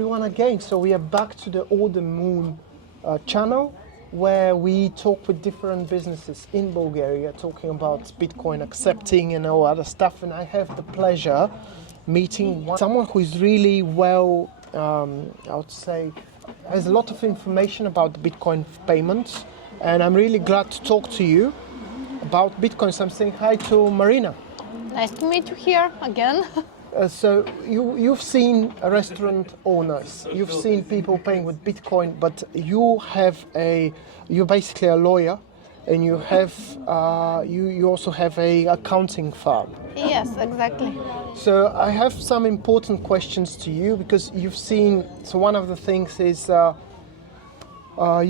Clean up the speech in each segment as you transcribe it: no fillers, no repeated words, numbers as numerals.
Everyone again, so we are back to the All the Moon channel where we talk with different businesses in Bulgaria talking about Bitcoin accepting and all other stuff, and I have the pleasure meeting someone who is really well, I would say, has a lot of information about Bitcoin payments, and I'm really glad to talk to you about Bitcoin. So I'm saying hi to Marina. Nice to meet you here again. So you've seen restaurant owners, you've seen people paying with Bitcoin, but you're basically a lawyer, and you have you also have a accounting firm. Yes, exactly. So I have some important questions to you because you've seen. So one of the things is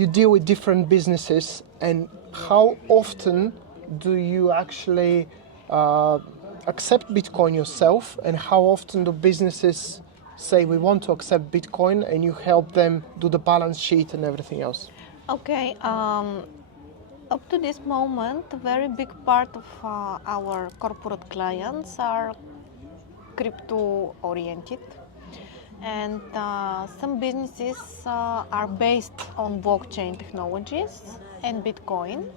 you deal with different businesses, and how often do you actually accept Bitcoin yourself, and how often do businesses say we want to accept Bitcoin and you help them do the balance sheet and everything else? Okay, up to this moment, a very big part of our corporate clients are crypto oriented, and some businesses are based on blockchain technologies and Bitcoin.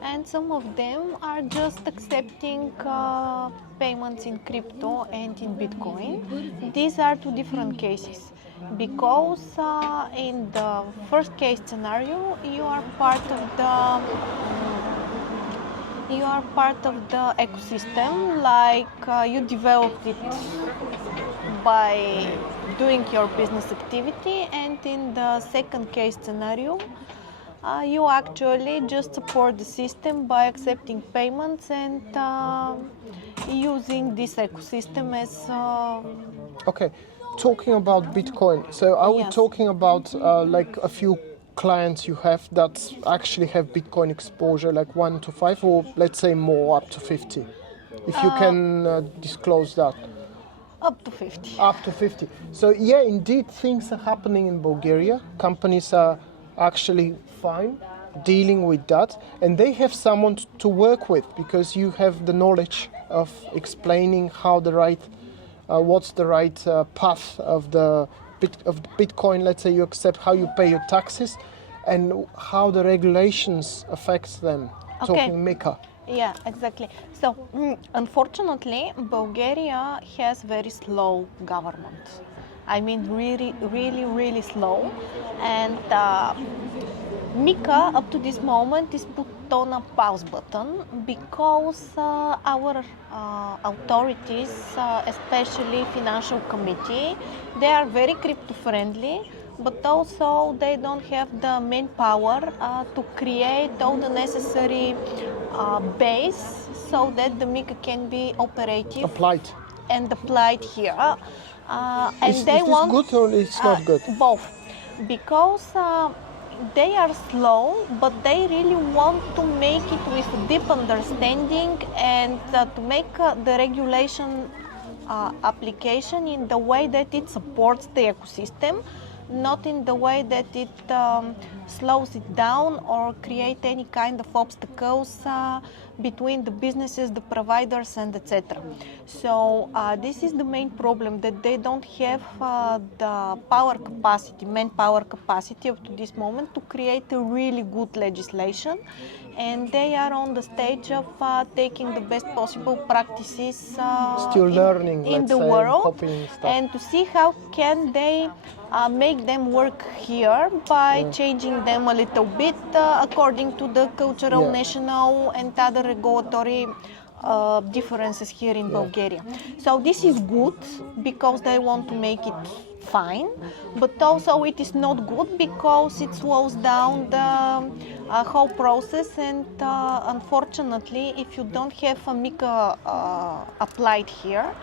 And some of them are just accepting payments in crypto and in Bitcoin. These are two different cases because in the first case scenario you are part of the ecosystem, like you developed it by doing your business activity, and in the second case scenario you actually just support the system by accepting payments and using this ecosystem as... Okay, talking about Bitcoin, so are we talking about like a few clients you have that actually have Bitcoin exposure, like 1 to 5, or let's say more, up to 50? If you can disclose that. Up to 50. Up to 50. So yeah, indeed, things are happening in Bulgaria. Companies are actually fine dealing with that, and they have someone to work with because you have the knowledge of explaining how the right what's the right path of the Bitcoin. Let's say you accept how you pay your taxes and how the regulations affects them. Okay. Talking MiCA. Yeah, exactly. So unfortunately Bulgaria has very slow government. I mean, really slow, and MiCA up to this moment is put on a pause button because our authorities, especially financial committee, they are very crypto friendly, but also they don't have the manpower to create all the necessary base so that the MiCA can be operative and applied here. Is this good or it's not good? Both, because they are slow, but they really want to make it with deep understanding and to make the regulation application in the way that it supports the ecosystem, not in the way that it slows it down or create any kind of obstacles between the businesses, the providers, and etc. So this is the main problem, that they don't have the manpower capacity up to this moment to create a really good legislation, and they are on the stage of taking the best possible practices still learning in the world, and to see how can they make them work here by changing them a little bit according to the cultural, national, and other regulatory differences here in Bulgaria. So this is good because they want to make it fine, but also it is not good because it slows down the whole process, and unfortunately, if you don't have a MiCA applied here,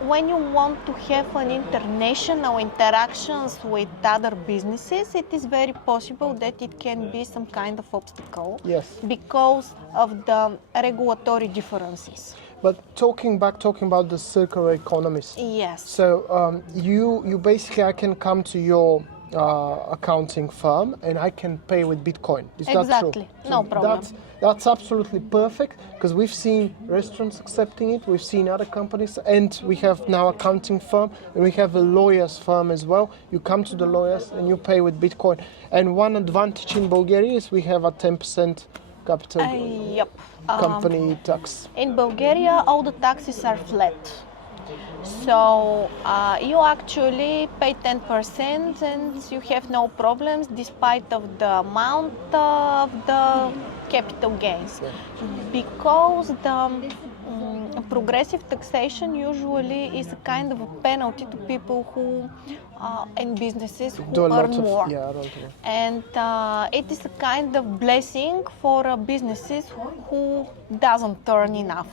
when you want to have an international interactions with other businesses, it is very possible that it can be some kind of obstacle because of the regulatory differences. But talking about the circular economies. Yes. So you basically, I can come to your accounting firm and I can pay with Bitcoin. Is that true? Exactly, no problem. That's absolutely perfect because we've seen restaurants accepting it, we've seen other companies, and we have now accounting firm and we have a lawyer's firm as well. You come to the lawyers and you pay with Bitcoin. And one advantage in Bulgaria is we have a 10% capital Yep. company tax. In Bulgaria, all the taxes are flat. So you actually pay 10% and you have no problems despite of the amount of the capital gains. Because the progressive taxation usually is a kind of a penalty to people who and businesses who earn more. And it is a kind of blessing for businesses who doesn't earn enough.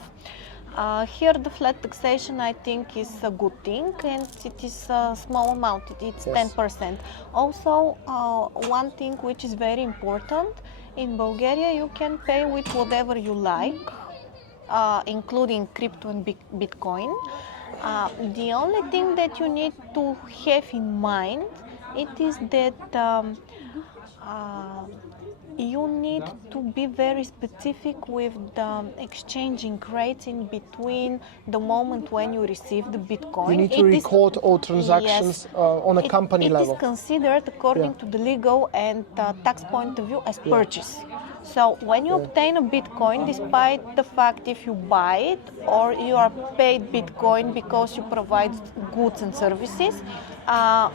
Here the flat taxation I think is a good thing and it is a small amount, it's 10%. Also one thing which is very important, in Bulgaria you can pay with whatever you like, including crypto and Bitcoin. The only thing that you need to have in mind, it is that you need to be very specific with the exchanging rates in between the moment when you receive the Bitcoin. You need to record all transactions on a company level. It is considered, according to the legal and tax point of view, as purchase. So when you obtain a Bitcoin, despite the fact if you buy it or you are paid Bitcoin because you provide goods and services,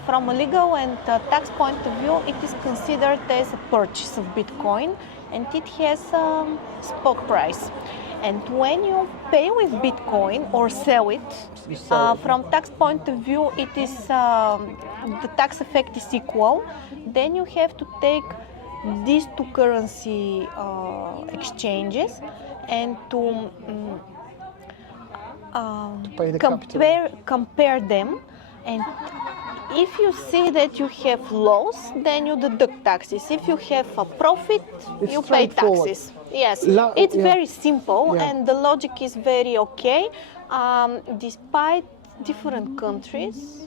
from a legal and tax point of view, it is considered as a purchase of Bitcoin and it has a spot price. And when you pay with Bitcoin or sell it, from tax point of view, it is the tax effect is equal. Then you have to take these two currency exchanges and to compare them. And if you see that you have loss, then you deduct taxes. If you have a profit, you pay taxes. Yes, it's very simple and the logic is very okay, despite different countries.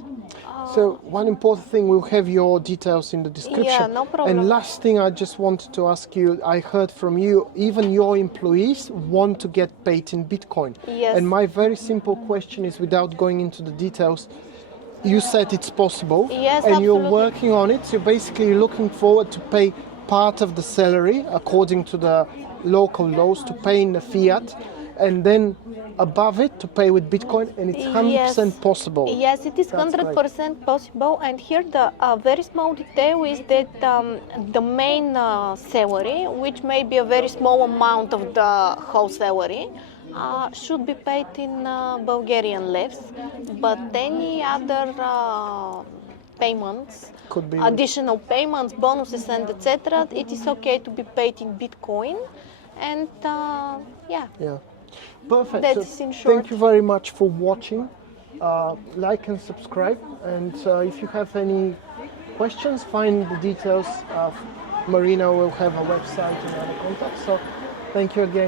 So one important thing, we'll have your details in the description. Yeah, no problem. And last thing I just wanted to ask you, I heard from you, even your employees want to get paid in Bitcoin. Yes. And my very simple question is, without going into the details, you said it's possible, yes, and absolutely. You're working on it. So basically looking forward to pay part of the salary according to the local laws, to pay in the fiat, and then above it to pay with Bitcoin, and it's 100% possible. Yes, it is 100% possible. And here the very small detail is that the main salary, which may be a very small amount of the whole salary, should be paid in Bulgarian levs, but any other payments, could be additional payments, bonuses and etc., it is okay to be paid in Bitcoin. And perfect. That is in short. Thank you very much for watching. Like and subscribe, and if you have any questions, find the details. Marina will have a website and other contacts. So thank you again.